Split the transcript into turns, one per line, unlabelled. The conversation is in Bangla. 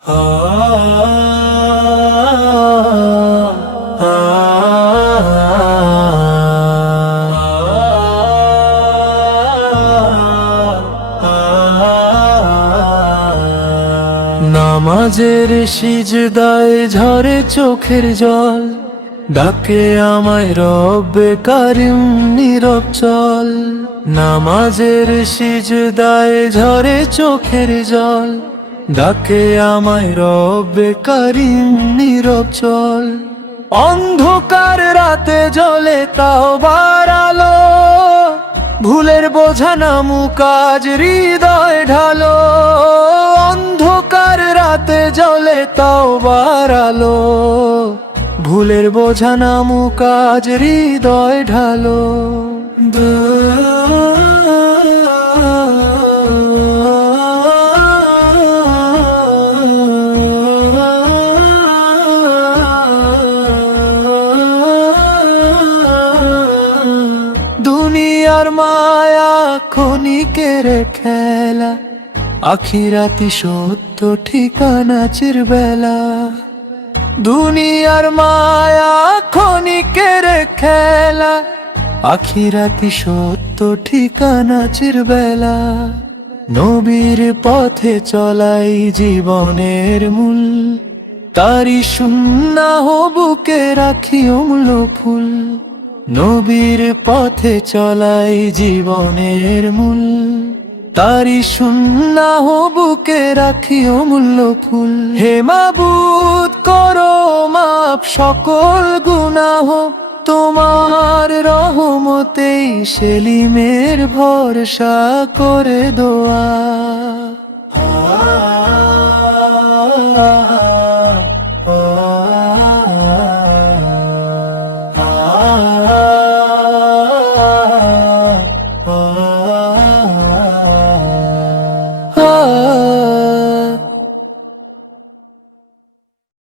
নামাজের সিজদায় ঝরে চোখের জল, ডাকে আমায় রব্বে কারিম নীরব চল। নামাজের সিজদায় ঝরে চোখের জল ডাকে আমায় রব্বে কারিম, নীরব চল। অন্ধকার রাতে জ্বলে তাও বাড়ালো। ভুলের বোঝা নামু কাজ হৃদয় ঢালো। অন্ধকার রাতে জ্বলে তাও বাড়ালো। ভুলের বোঝা নামু কাজ হৃদয় ঢালো। দুনিয়ার মায়া ক্ষণিকের খেলা। আখিরাতি সত্য ঠিকানা চিরবেলা। দুনিয়ার মায়া ক্ষণিকের খেলা। আখিরাতি সত্য ঠিকানা চিরবেলা। নবীর পথে চলাই জীবনের মূল। তারি সুন্না বুকে রাখি অম্ল ফুল। নবীর পথে চলাই জীবনের মূল। তারি সুন্না বুকে রাখি অমূল্য ফুল হে মাবুদ, করো মাপ, সকল গুনাহ। তোমার রহমতেই সেলিমের ভরসা করে দোয়া।